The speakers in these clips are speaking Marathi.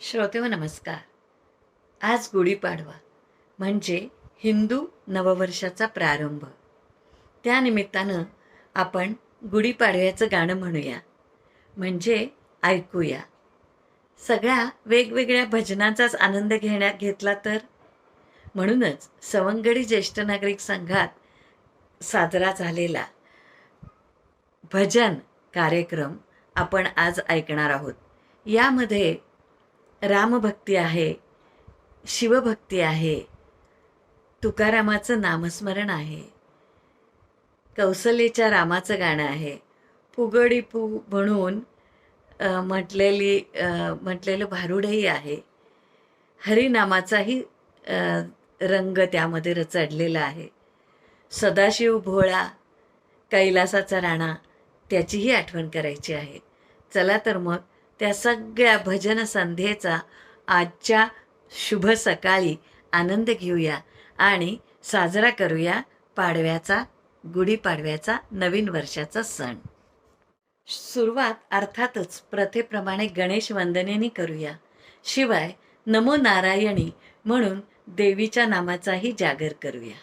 श्रोते हो, नमस्कार. आज गुढीपाडवा म्हणजे हिंदू नववर्षाचा प्रारंभ. त्यानिमित्तानं आपण गुढीपाडव्याचं गाणं म्हणूया म्हणजे ऐकूया. सगळ्या वेगवेगळ्या भजनांचाच आनंद घेण्यात घेतला तर? म्हणूनच सवंगडी ज्येष्ठ नागरिक संघात साजरा झालेला भजन कार्यक्रम आपण आज ऐकणार आहोत. यामध्ये रामभक्ती आहे शिवभक्ती आहे तुकारामाचं नामस्मरण आहे. कौसल्याच्या रामाचं गाणं आहे. फुगडी पू म्हणून म्हटलेली म्हटलेलं भारुडही आहे. हरिनामाचाही रंग त्यामध्ये रचडलेला आहे. सदाशिव भोळा कैलासाचा राणा त्याचीही आठवण करायची आहे. चला तर मग त्या सगळ्या भजन संध्येचा आजच्या शुभ सकाळी आनंद घेऊया आणि साजरा करूया पाडव्याचा गुढीपाडव्याचा नवीन वर्षाचा सण. सुरुवात अर्थातच प्रथेप्रमाणे गणेश वंदनेने करूया. शिवाय नमो नारायणी म्हणून देवीच्या नामाचाही जागर करूया.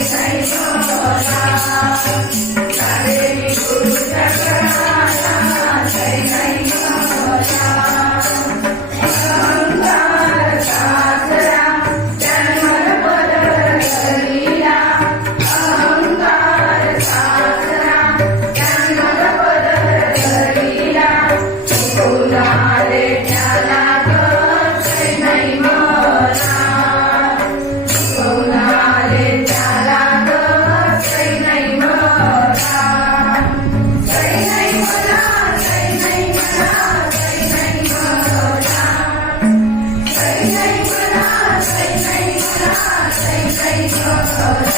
Jai Jai Sucks of the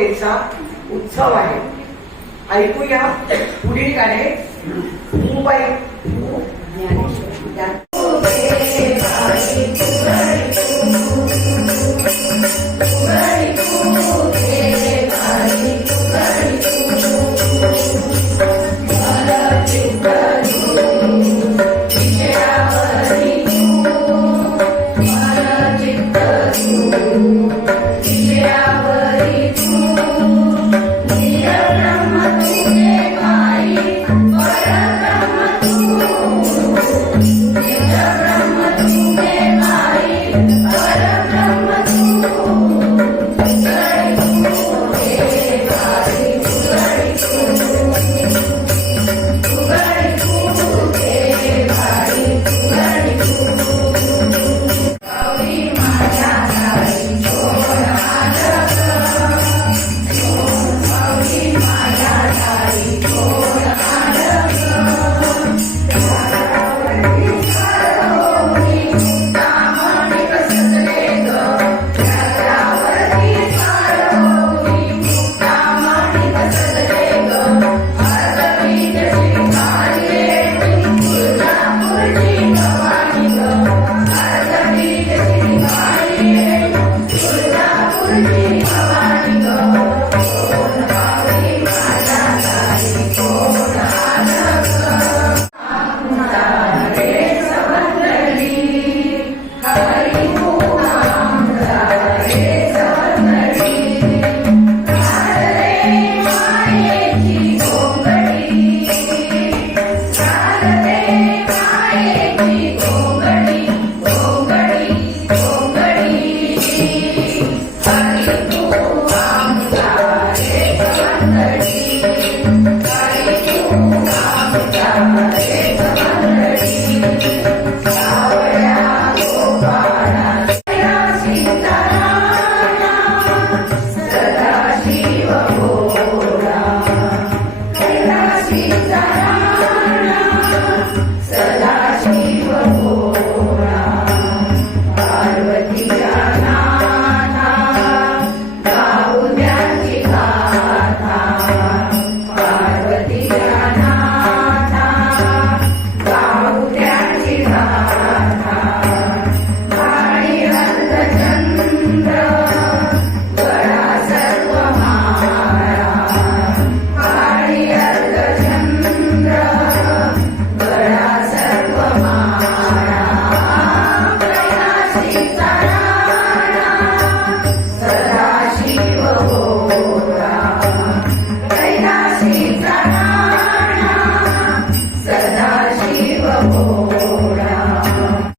मानवतेचा उत्सव आहे. ऐकूया पुढील गाणे. मुंबई ज्ञानेश्वर